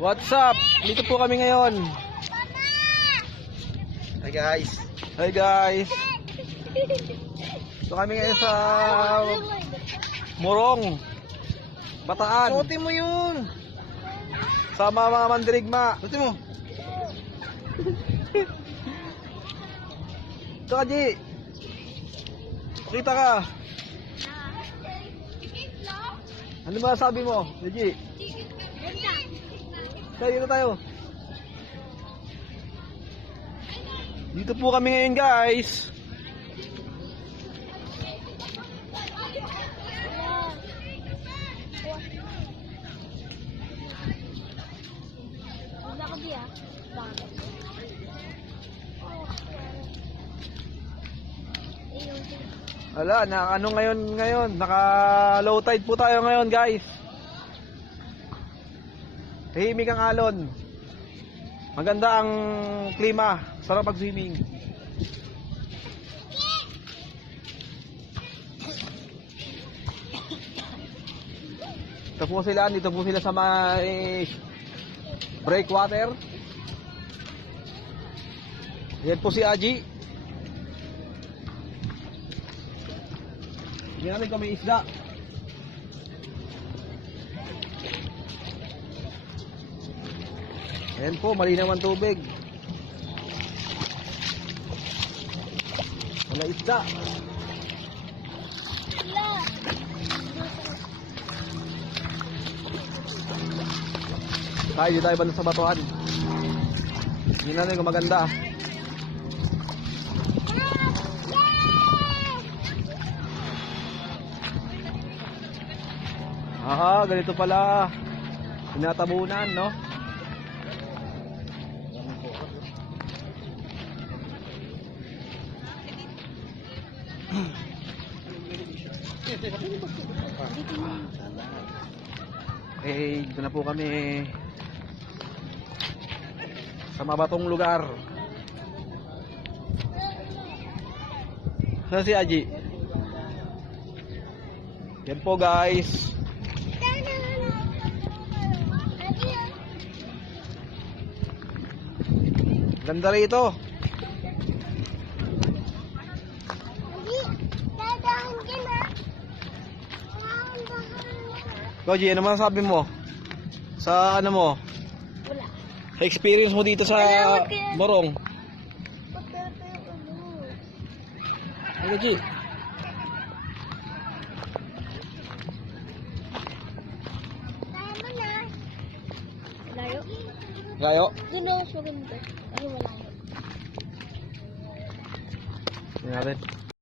What's up? Dito po kami ngayon. Hi guys. Hi guys. Dito kami ngayon sa Morong, Bataan. Suotin mo yun. Sa mga mandirigma. Suotin mo. Ito ka, G. Pakita ka. Ano ba sabi mo, G? Tayo na tayo. Dito po kami ngayon, guys. Wala, ano ngayon, naka low tide po tayo ngayon, guys. Tahimik ang alon. Maganda ang klima, sarap mag-swimming. Dito po sila sa may breakwater. Yan po si Aji. Tingnan natin kung may isda. Ayan po, malinaw ang tubig. Wala isda. Tayo, di tayo banda sa batuhan. Tingnan natin kung maganda. Aha, ganito pala. Tinatabunan, no? Okay, dito na po kami sa mabatong lugar. Saan si Aji? Yan po, guys. Ganda rito. Koji, ano masasabi mo? Sa ano mo? Wala. Sa experience mo dito sa Morong? Koji. Layo. Layo? Doon na siya ganda. Ay, wala. Tingnan natin.